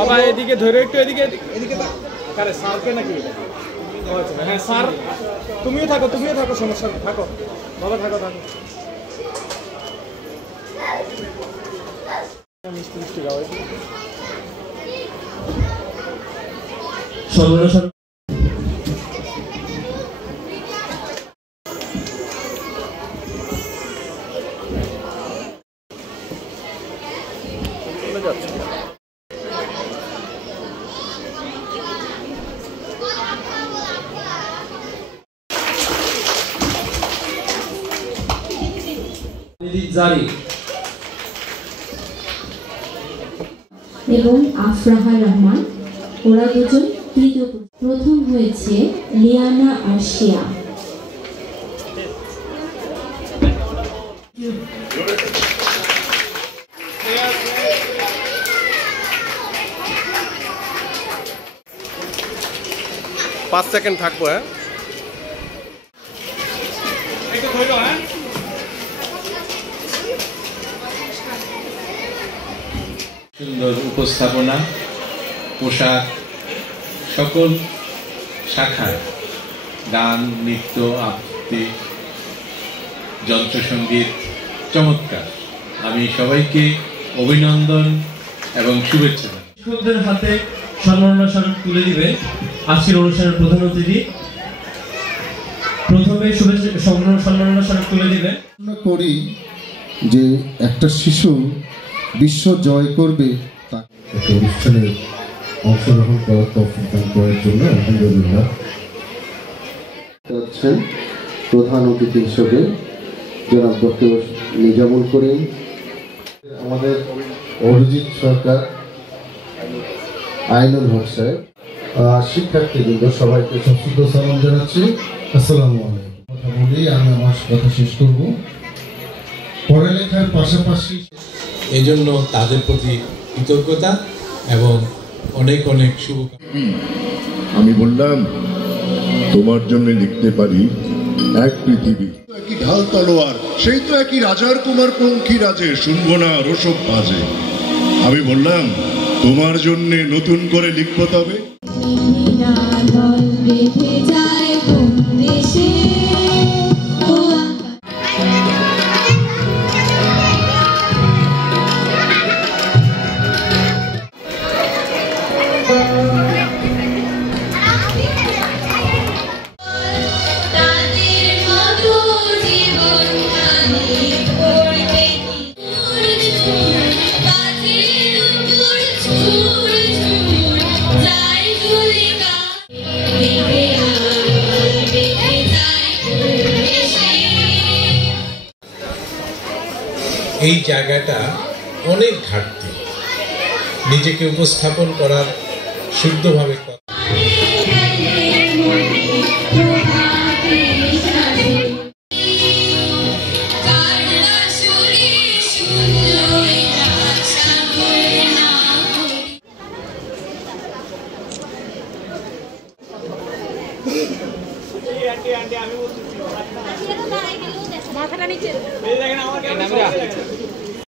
বাবা এদিকে ধরে একটু এদিকে এদিকে আরে স্যারকে নাকি আচ্ছা হ্যাঁ স্যার তুমিও থাকো সমস্যা থাকো বাবা থাকো মিষ্টি মিষ্টি খাওয়াই সর্বনাশ জারি এবং আফরাহা রহমান ওরা দুজন তৃতীয়। প্রথম হয়েছে লিয়ানা আরশিয়া। পাঁচ সেকেন্ড থাকবো। হ্যাঁ সুন্দর উপস্থাপনা, পোশাক, সকল শাখায় গান, নৃত্য, আবৃত্তি, যন্ত্রসঙ্গীত চমৎকার। আমি সবাইকে অভিনন্দন এবং শুভেচ্ছা জানাই। শিক্ষকদের হাতে সম্মাননা স্মারক তুলে দিবে আজকের অনুষ্ঠানের প্রধান অতিথি। প্রথমে সম্মাননা স্মারক তুলে দিবে করি যে একটা শিশু বিশ্ব জয় করবে একটা অনুষ্ঠানে অংশগ্রহণ করার তৌফিক দান করার জন্য আলহামদুলিল্লাহ। প্রধান অতিথি হিসেবে জনাব ডক্টর নিজামুল করিম, আমাদের অরিজিৎ সরকার, আইনুল হক সাহেব, শিক্ষার্থীবৃন্দ সবাইকে সশ্রদ্ধ সালাম জানাচ্ছি। আসসালামু আলাইকুম। কথা বলি আমি আমার কথা শেষ করব। পড়ালেখার পাশাপাশি এই জন্য তাদের প্রতি কৃতজ্ঞতা এবং অনেক অনেক শুভকামনা। আমি বললাম তোমার জন্য লিখতে পারি এক পৃথিবী, একই ঢাল তলোয়ার, সেই তো একই রাজার কুমার পঙ্খী রাজে, শুনবো না রোষক বাজে। আমি বললাম তোমার জন্য নতুন করে লিখবো তবে। এই জায়গাটা অনেক ঘাটতি, নিজেকে উপস্থাপন করার শুদ্ধভাবে। মাথাটা নিচে